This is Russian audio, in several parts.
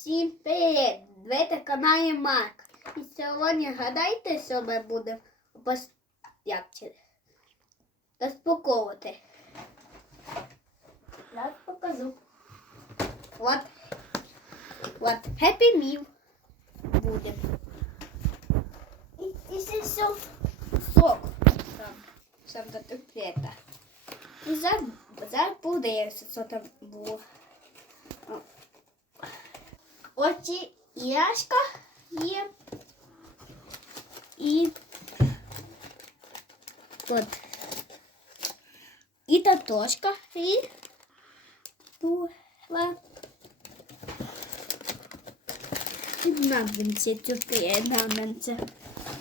Всім привіт! Ви на каналі Марк. І сьогодні гадайте, що ми будемо пос... як це? розпаковувати. Зараз покажу. От. От. Happy Meal буде. І, і це все сок. Там. Сам до туплета. І зараз, зараз подивимося, що там було. О. Оці іграшка є. І от. І татошка і була. І маминці тюрки, маминці.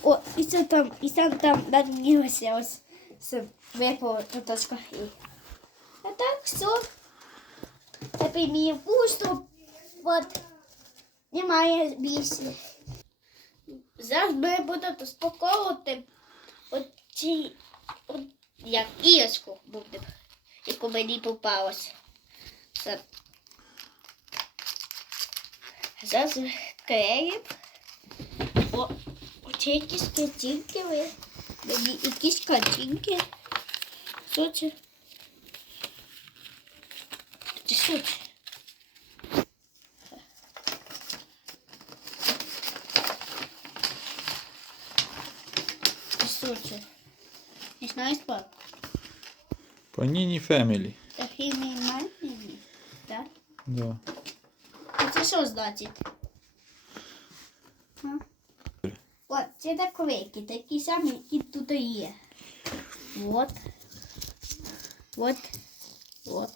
О, і це там, і там там нагнілося ось з випала татошка. І. А так все. Тепер мені пусто. От. Немає більше. Зараз ми будемо розпаковувати оці, от, як іграшку буде, яку мені попалась. Зараз клеїм. О, оці якісь картинки ви. Мені якісь картинки. Що це? Це що це? Це що це? Не знаю, що. Panini Family. Такий маленький, так? Да. А це що значить? А? От, це наклейки, такі самі, які тут є. Вот. Вот. Вот.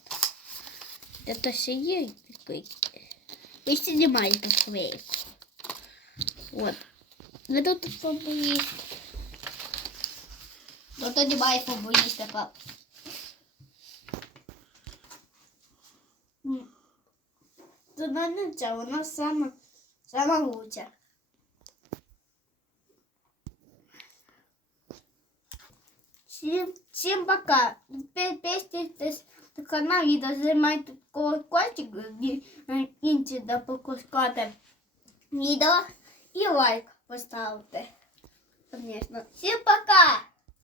Это все є наклейки. Ви знімаєте наклейку. Вот. Ви тут футболіст. Тут немає футболіста, пап. М. Вона не ця, вона сама, сама лучша. Всім, всім пока. Підписуйтесь на канал і нажимайте колокольчик в кінці до пропускати відео і лайк поставте. Конечно. Всім пока!